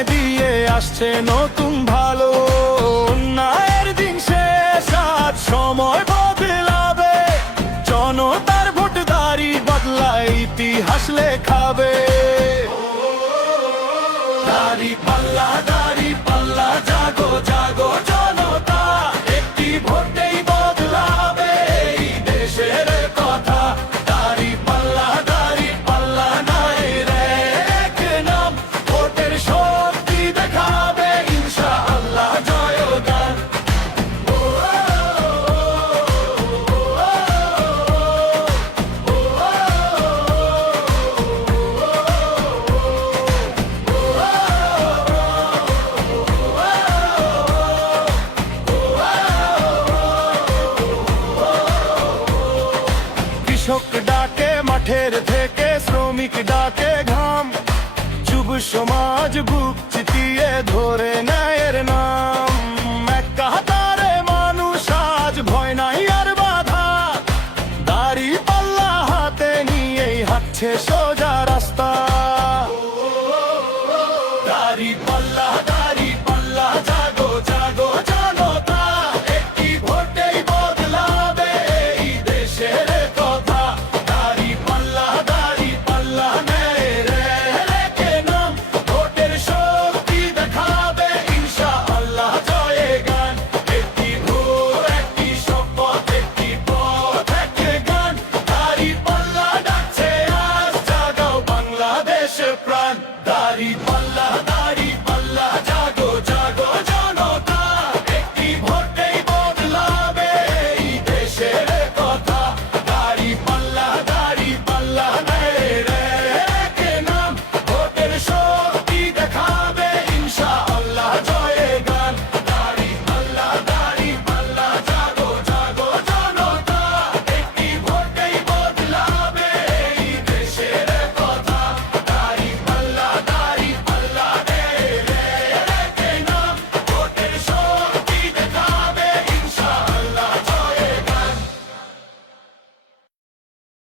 ভেঙে দিয়ে আসছে নতুন ভালো উন্নয়নের দিন শেষ আজ সময় বদলাবে জনতার ভোটদারি বদলায় ইতিহাস লেখাবে দাড়ি পাল্লা জাগো জাগো জনতা একটি ভোটেই বদলাবে এই দেশের কথা দাড়ি পাল্লা নাই রে এক নাম ভোটের শক্তি দেখাবে ইনশাআল্লাহ জয়গান কৃষক ডাকে মাঠের থেকে শ্রমিক ডাকে ঘাম যুব সমাজ বুক